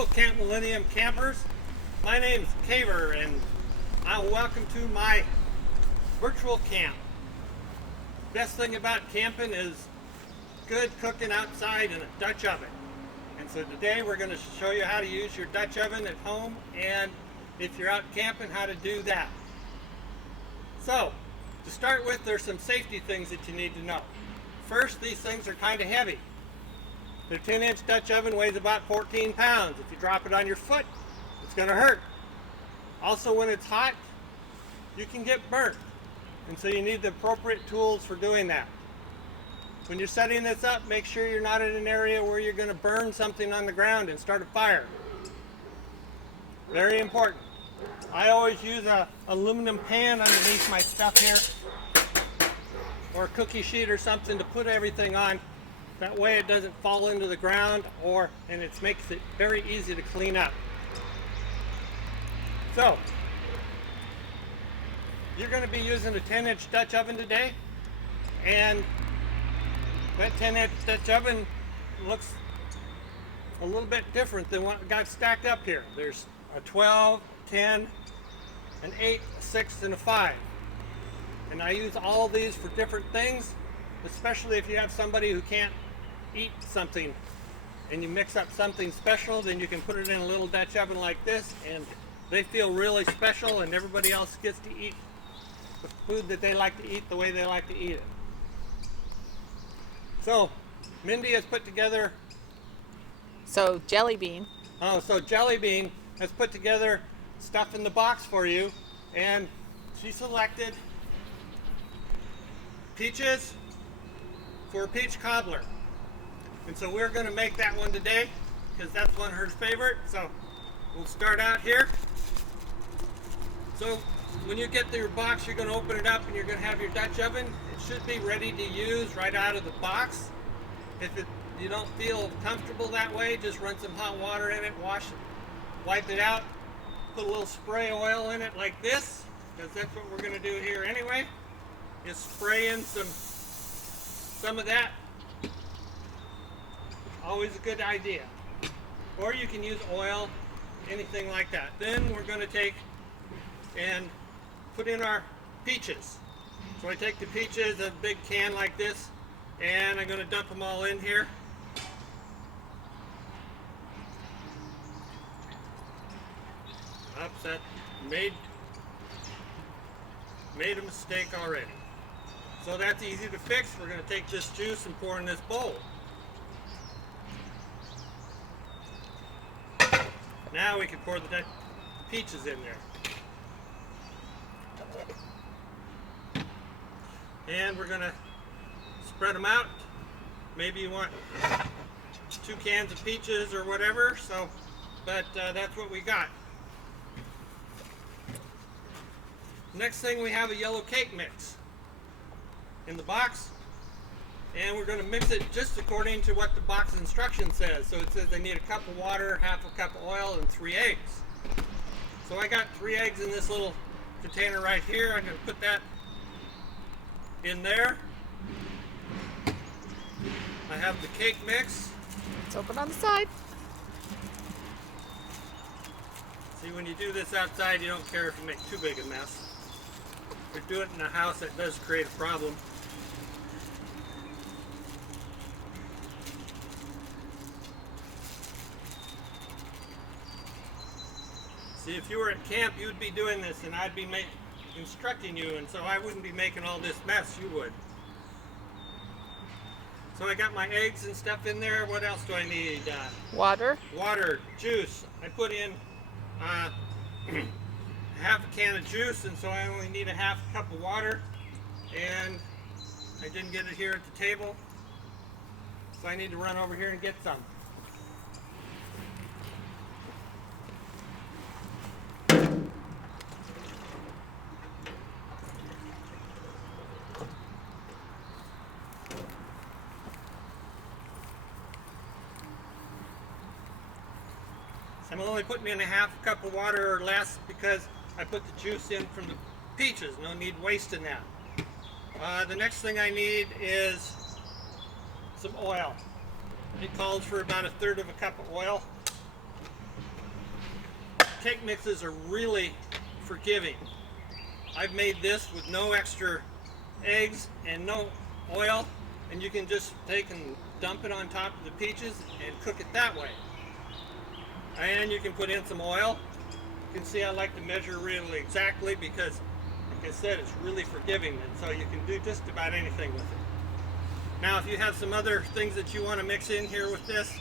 Hello Camp Millennium campers, my name's Caver and welcome to my virtual camp. Best thing about camping is good cooking outside in a Dutch oven. And so today we're going to show you how to use your Dutch oven at home, and if you're out camping, how to do that. So to start with, there's some safety things that you need to know. First, these things are kind of heavy. Their 10-inch Dutch oven weighs about 14 pounds. If you drop it on your foot, it's going to hurt. Also, when it's hot, you can get burnt. And so you need the appropriate tools for doing that. When you're setting this up, make sure you're not in an area where you're going to burn something on the ground and start a fire. Very important. I always use an aluminum pan underneath my stuff here, or a cookie sheet or something to put everything on. That way it doesn't fall into the ground, and it makes it very easy to clean up. So, you're going to be using a 10-inch Dutch oven today, and that 10-inch Dutch oven looks a little bit different than what got stacked up here. There's a 12, 10, an 8, a 6, and a 5. And I use all of these for different things, especially if you have somebody who can't eat something and you mix up something special, then you can put it in a little Dutch oven like this and they feel really special, and everybody else gets to eat the food that they like to eat the way they like to eat it. So Mindy has put together Jelly Bean has put together stuff in the box for you, and she selected peaches for a peach cobbler. And so we're going to make that one today because that's one of her favorite. So we'll start out here. So when you get to your box, you're going to open it up and you're going to have your Dutch oven. It should be ready to use right out of the box. If you don't feel comfortable that way, just run some hot water in it, wash it, wipe it out, put a little spray oil in it like this, because that's what we're going to do here anyway. Just spray in some of that. Always a good idea. Or you can use oil, anything like that. Then we're going to take and put in our peaches. So I take the peaches, a big can like this, and I'm going to dump them all in here. Oops, that made a mistake already. So that's easy to fix. We're going to take this juice and pour in this bowl. Now we can pour the peaches in there. And we're going to spread them out. Maybe you want 2 cans of peaches or whatever, but that's what we got. Next thing, we have a yellow cake mix in the box, and we're going to mix it just according to what the box instruction says. So it says they need a cup of water, half a cup of oil, and 3 eggs. So I got 3 eggs in this little container right here. I'm going to put that in there. I have the cake mix. It's open on the side. See, when you do this outside, you don't care if you make too big a mess. If you do it in a house, that does create a problem. See, if you were at camp, you'd be doing this, and I'd be instructing you, and so I wouldn't be making all this mess. You would. So I got my eggs and stuff in there. What else do I need? Water. Water, juice. I put in half a can of juice, and so I only need a half cup of water, and I didn't get it here at the table, so I need to run over here and get some. I'm only putting in a half cup of water or less because I put the juice in from the peaches. No need wasting that. The next thing I need is some oil. It calls for about 1/3 of a cup of oil. cake mixes are really forgiving. I've made this with no extra eggs and no oil, and you can just take and dump it on top of the peaches and cook it that way. And you can put in some oil. You can see I like to measure really exactly because, like I said, it's really forgiving, and so you can do just about anything with it. Now, if you have some other things that you want to mix in here with this,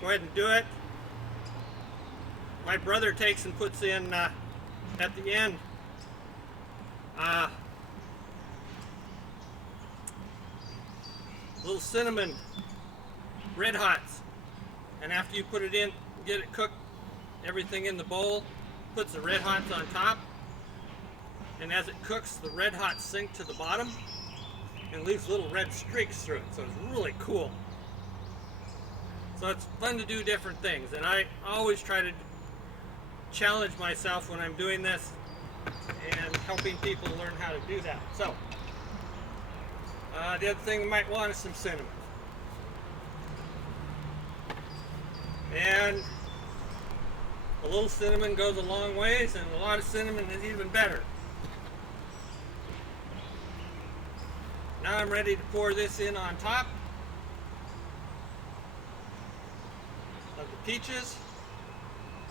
go ahead and do it. My brother takes and puts in at the end little cinnamon red hots, and after you put it in, get it cooked, everything in the bowl, puts the red hots on top, and as it cooks, the red hots sink to the bottom and leaves little red streaks through it, so it's really cool. So it's fun to do different things, and I always try to challenge myself when I'm doing this and helping people learn how to do that. So the other thing you might want is some cinnamon. And a little cinnamon goes a long ways, and a lot of cinnamon is even better. Now I'm ready to pour this in on top of the peaches,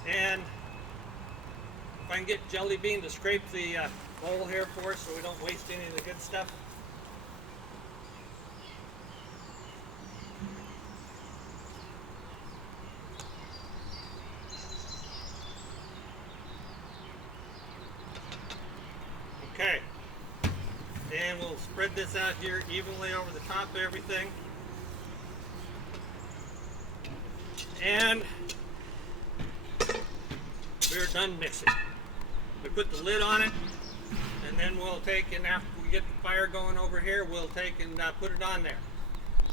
and if I can get Jelly Bean to scrape the bowl here for us so we don't waste any of the good stuff. Okay, and we'll spread this out here evenly over the top of everything. And we're done mixing. We put the lid on it, and then we'll take, and after we get the fire going over here, we'll take and put it on there.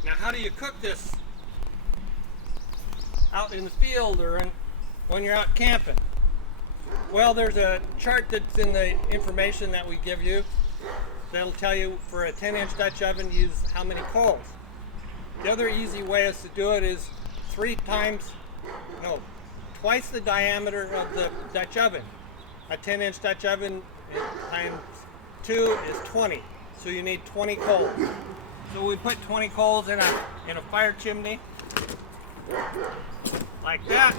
Now, how do you cook this out in the field or when you're out camping? Well, there's a chart that's in the information that we give you that'll tell you for a 10-inch Dutch oven, use how many coals. The other easy way is to do it is twice the diameter of the Dutch oven. A 10-inch Dutch oven times 2 is 20, so you need 20 coals. So we put 20 coals in a fire chimney like that.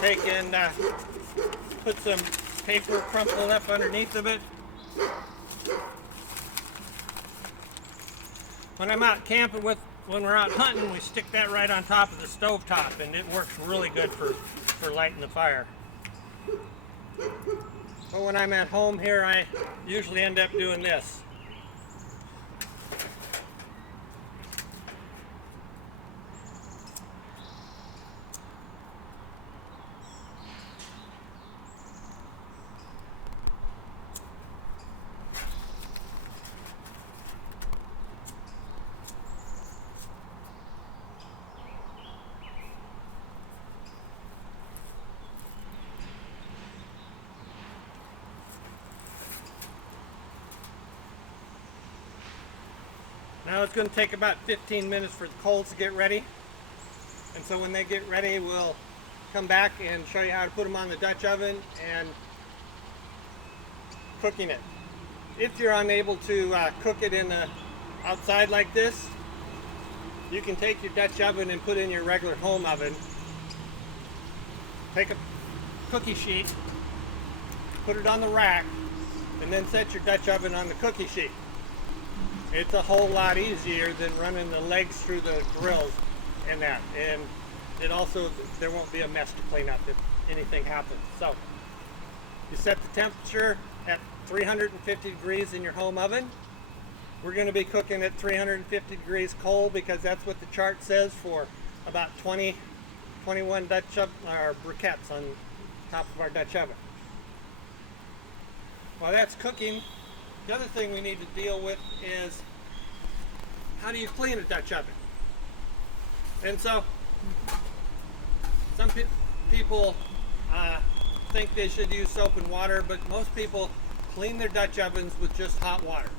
Take and put some paper crumpled up underneath of it. When I'm out camping when we're out hunting, we stick that right on top of the stove top, and it works really good for lighting the fire. But when I'm at home here, I usually end up doing this. Now it's going to take about 15 minutes for the coals to get ready, and so when they get ready, we'll come back and show you how to put them on the Dutch oven and cooking it. If you're unable to cook it in the outside like this, you can take your Dutch oven and put in your regular home oven. Take a cookie sheet, put it on the rack, and then set your Dutch oven on the cookie sheet. It's a whole lot easier than running the legs through the grills and that. And it also, there won't be a mess to clean up if anything happens. So, you set the temperature at 350 degrees in your home oven. We're going to be cooking at 350 degrees cold because that's what the chart says for about 21 Dutch oven, or briquettes on top of our Dutch oven. While that's cooking, the other thing we need to deal with is how do you clean a Dutch oven? And so Some people think they should use soap and water, but most people clean their Dutch ovens with just hot water.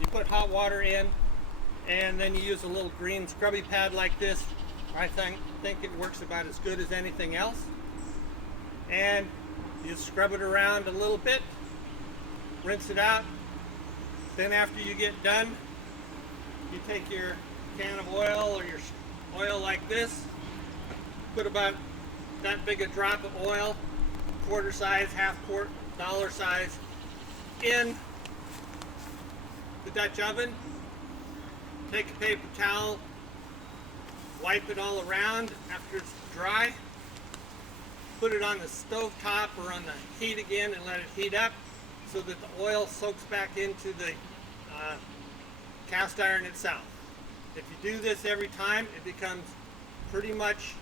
You put hot water in, and then you use a little green scrubby pad like this. I think it works about as good as anything else. And you scrub it around a little bit, rinse it out. Then after you get done, you take your can of oil or your oil like this, put about that big a drop of oil, quarter size, half quart, dollar size, in the Dutch oven. Take a paper towel, wipe it all around after it's dry, put it on the stove top or on the heat again and let it heat up so that the oil soaks back into the cast iron itself. If you do this every time, it becomes pretty much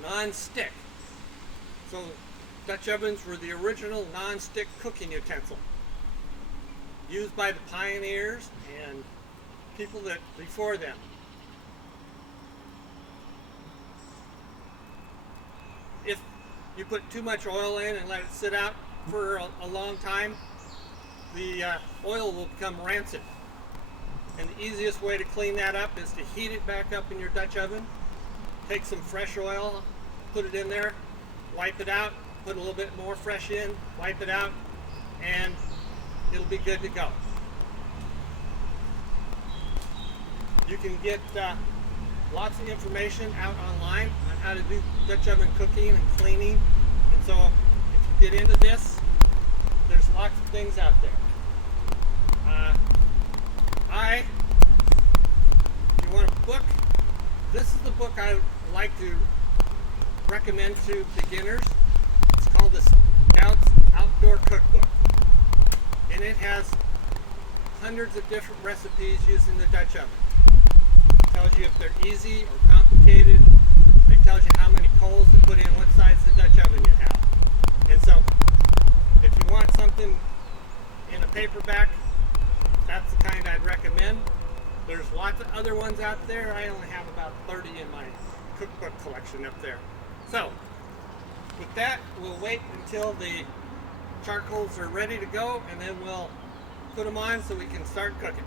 non-stick. So Dutch ovens were the original non-stick cooking utensil used by the pioneers and people that before them. If you put too much oil in and let it sit out for a long time, the oil will become rancid. And the easiest way to clean that up is to heat it back up in your Dutch oven. Take some fresh oil, put it in there, wipe it out, put a little bit more fresh in, wipe it out, and it'll be good to go. You can get lots of information out online on how to do Dutch oven cooking and cleaning. And so if you get into this, there's lots of things out there. If you want a book, this is the book I like to recommend to beginners. It's called the Scouts Outdoor Cookbook. And it has hundreds of different recipes using the Dutch oven. It tells you if they're easy or complicated. It tells you how many coals to put in, what size the Dutch oven you have. And so, if you want something in a paperback, that's the kind I'd recommend. There's lots of other ones out there. I only have about 30 in my cookbook collection up there. So, with that, we'll wait until the charcoals are ready to go, and then we'll put them on so we can start cooking.